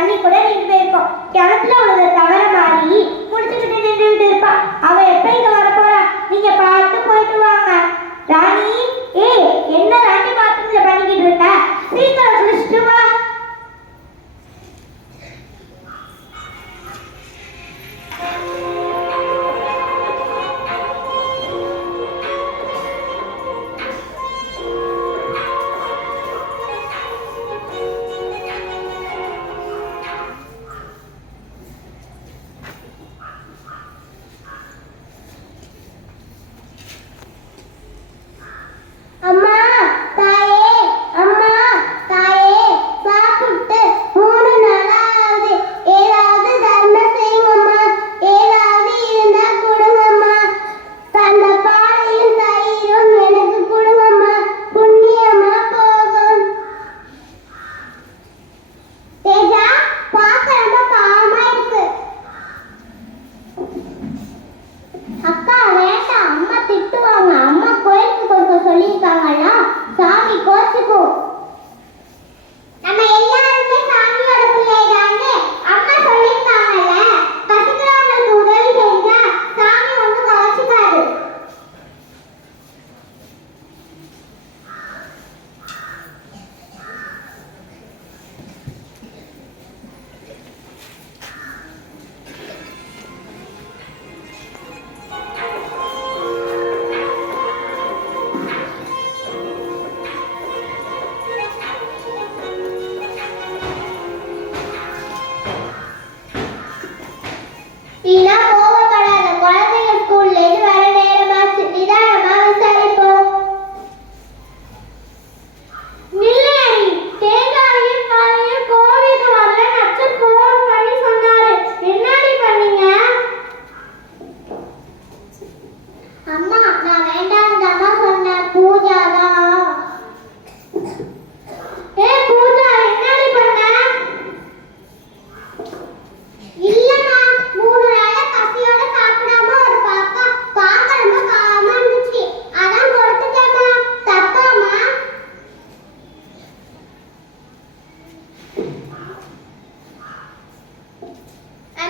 தண்ணி கூட நின்று போயிருக்கோம் கிணத்துல உழுது தவற மாறி குடிச்சுக்கிட்டு நின்றுகிட்டு இருப்பா. அவ எப்ப இங்க で。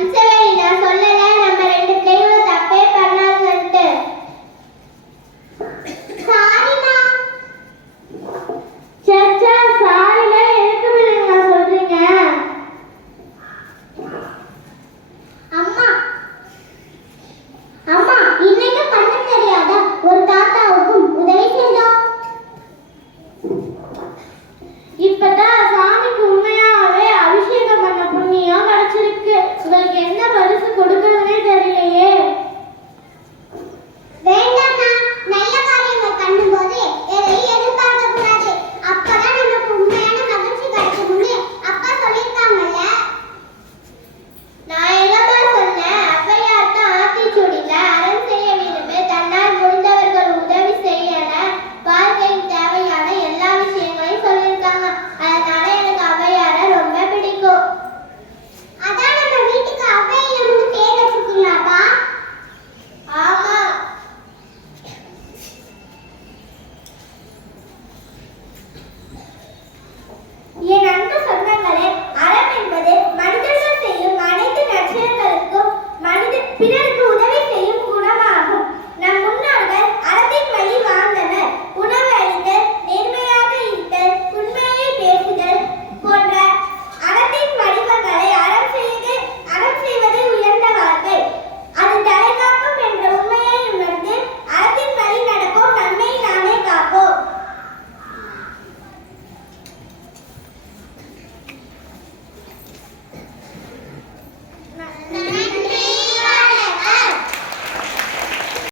answer